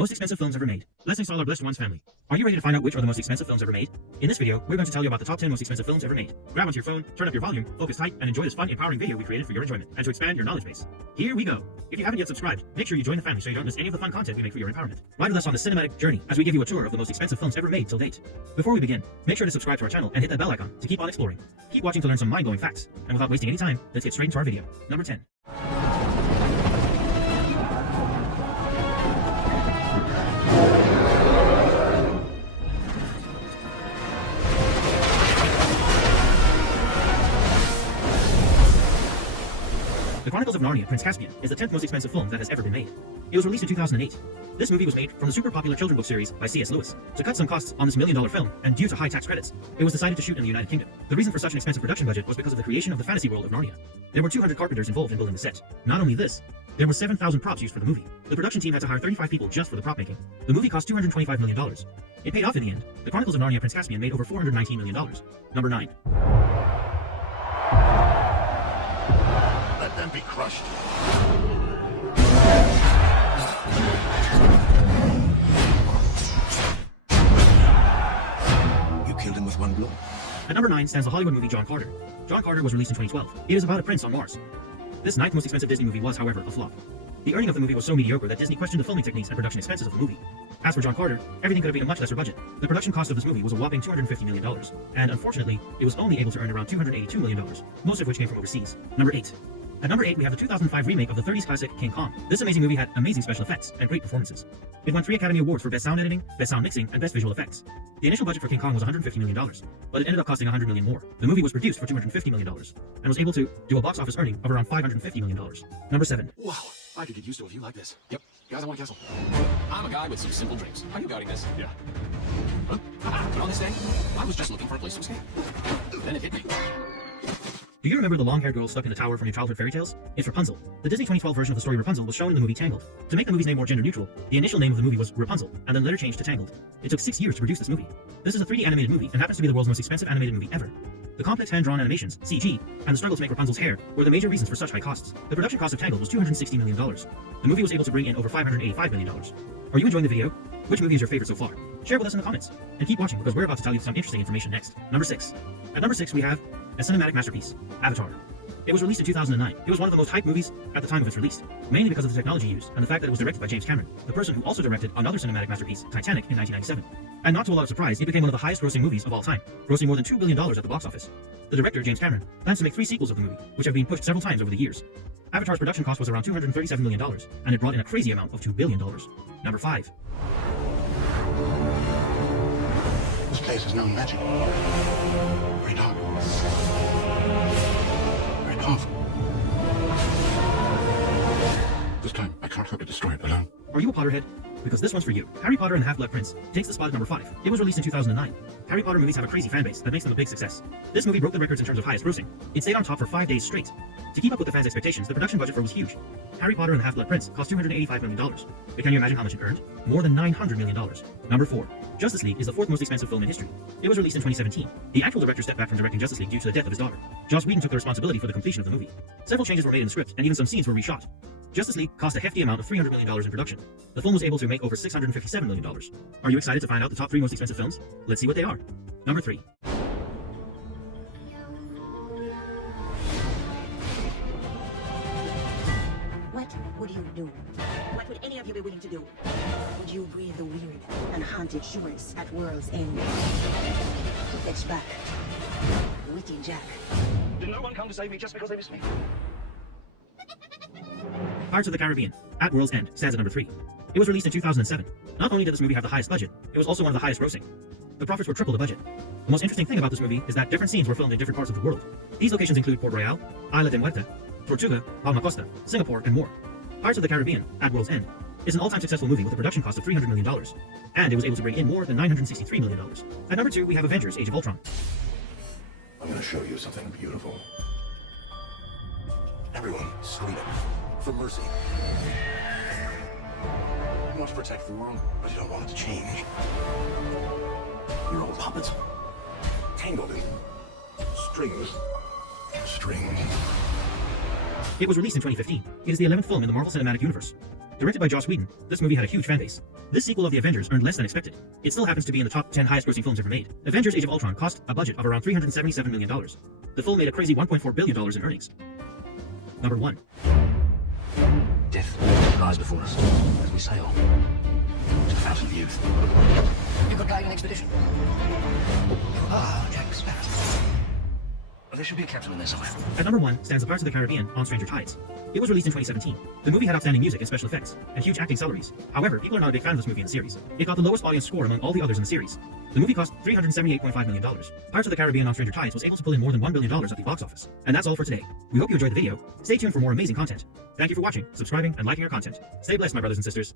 Most expensive films ever made. Let's install our blessed ones family. Are you ready to find out which are the most expensive films ever made? In this video, we're going to tell you about the top 10 most expensive films ever made. Grab onto your phone, turn up your volume, focus tight, and enjoy this fun, empowering video we created for your enjoyment and to expand your knowledge base. Here we go. If you haven't yet subscribed, make sure you join the family so you don't miss any of the fun content we make for your empowerment. Ride with us on the cinematic journey as we give you a tour of the most expensive films ever made till date. Before we begin, make sure to subscribe to our channel and hit that bell icon to keep on exploring. Keep watching to learn some mind-blowing facts. And without wasting any time, let's get straight into our video. Number 10. The Chronicles of Narnia, Prince Caspian, is the 10th most expensive film that has ever been made. It was released in 2008. This movie was made from the super popular children's book series by C.S. Lewis. To cut some costs on this million-dollar film, and due to high tax credits, it was decided to shoot in the United Kingdom. The reason for such an expensive production budget was because of the creation of the fantasy world of Narnia. There were 200 carpenters involved in building the set. Not only this, there were 7,000 props used for the movie. The production team had to hire 35 people just for the prop making. The movie cost $225 million. It paid off in the end. The Chronicles of Narnia, Prince Caspian made over $419 million. Number 9. Let them be crushed. You killed him with one blow. At number 9 stands the Hollywood movie John Carter. John Carter was released in 2012. It is about a prince on Mars. This 9th most expensive Disney movie was, however, a flop. The earning of the movie was so mediocre that Disney questioned the filming techniques and production expenses of the movie. As for John Carter, everything could have been a much lesser budget. The production cost of this movie was a whopping $250 million, and unfortunately, it was only able to earn around $282 million, most of which came from overseas. Number 8. At number 8, we have the 2005 remake of the 30s classic KingKong. This amazing movie had amazing special effects and great performances. It won 3 Academy Awards for Best Sound Editing, Best Sound Mixing, and Best Visual Effects. The initial budget for KingKong was $150 million, but it ended up costing $100 million more. The movie was produced for $250 million, and was able to do a box office earning of around $550 million. Number 7. Wow, I could get used to a view like this. Yep, guys, I want a castle. I'm a guy with some simple dreams. Are you guiding this? Yeah. Huh? But on this day, I was just looking for a place to escape. Then it hit me. Do you remember the long-haired girl stuck in the tower from your childhood fairy tales? It's Rapunzel. The Disney 2012 version of the story Rapunzel was shown in the movie Tangled. To make the movie's name more gender-neutral, the initial name of the movie was Rapunzel, and then later changed to Tangled. It took 6 years to produce this movie. This is a 3D animated movie, and happens to be the world's most expensive animated movie ever. The complex hand-drawn animations, CG, and the struggle to make Rapunzel's hair were the major reasons for such high costs. The production cost of Tangled was $260 million. The movie was able to bring in over $585 million. Are you enjoying the video? Which movie is your favorite so far? Share with us in the comments. And keep watching, because we're about to tell you some interesting information next. Number 6. At number 6, we have a cinematic masterpiece, Avatar. It was released in 2009. It was one of the most hyped movies at the time of its release, mainly because of the technology used and the fact that it was directed by James Cameron, the person who also directed another cinematic masterpiece, Titanic, in 1997. And not to a lot of surprise, it became one of the highest grossing movies of all time, grossing more than $2 billion at the box office. The director, James Cameron, plans to make 3 sequels of the movie, which have been pushed several times over the years. Avatar's production cost was around $237 million, and it brought in a crazy amount of $2 billion. Number 5. This place is known magic. Very dark. Very powerful. This time, I can't hope to destroy it alone. Are you a Potterhead? Because this one's for you. Harry Potter and the Half-Blood Prince takes the spot at number 5. It was released in 2009. Harry Potter movies have a crazy fanbase that makes them a big success. This movie broke the records in terms of highest grossing. It stayed on top for 5 days straight. To keep up with the fans' expectations, the production budget for it was huge. Harry Potter and the Half-Blood Prince cost $285 million. But can you imagine how much it earned? More than $900 million. Number 4. Justice League is the 4th most expensive film in history. It was released in 2017. The actual director stepped back from directing Justice League due to the death of his daughter. Joss Whedon took the responsibility for the completion of the movie. Several changes were made in the script, and even some scenes were reshot. Justice League cost a hefty amount of $300 million in production. The film was able to make over $657 million. Are you excited to find out the top 3 most expensive films? Let's see what they are. Number 3. What would you do? What would any of you be willing to do? Would you brave the weird and haunted shores at World's End to fetch back Witty Jack? Did no one come to save me just because they missed me? Pirates of the Caribbean, At World's End, stands at number 3. It was released in 2007. Not only did this movie have the highest budget, it was also one of the highest grossing. The profits were triple the budget. The most interesting thing about this movie is that different scenes were filmed in different parts of the world. These locations include Port Royal, Isla de Muerte, Tortuga, Palma Costa, Singapore, and more. Pirates of the Caribbean, At World's End, is an all-time successful movie with a production cost of $300 million, and it was able to bring in more than $963 million. At number 2, we have Avengers Age of Ultron. I'm gonna show you something beautiful. Everyone screaming for mercy. You want to protect the world, but you don't want it to change. You're all puppets, tangled in strings. Strings. It was released in 2015. It is the 11th film in the Marvel Cinematic Universe. Directed by Joss Whedon, this movie had a huge fanbase. This sequel of the Avengers earned less than expected. It still happens to be in the top 10 highest-grossing films ever made. Avengers Age of Ultron cost a budget of around $377 million. The film made a crazy $1.4 billion in earnings. Number 1. Death lies before us as we sail to the fountain of youth. You could guide an expedition. You are Jack Sparrow. There should be a captain in there somewhere. At number 1 stands the Pirates of the Caribbean on Stranger Tides. It was released in 2017. The movie had outstanding music and special effects, and huge acting salaries. However, people are not a big fan of this movie in the series. It got the lowest audience score among all the others in the series. The movie cost $378.5 million. Pirates of the Caribbean on Stranger Tides was able to pull in more than $1 billion at the box office. And that's all for today. We hope you enjoyed the video. Stay tuned for more amazing content. Thank you for watching, subscribing, and liking our content. Stay blessed, my brothers and sisters.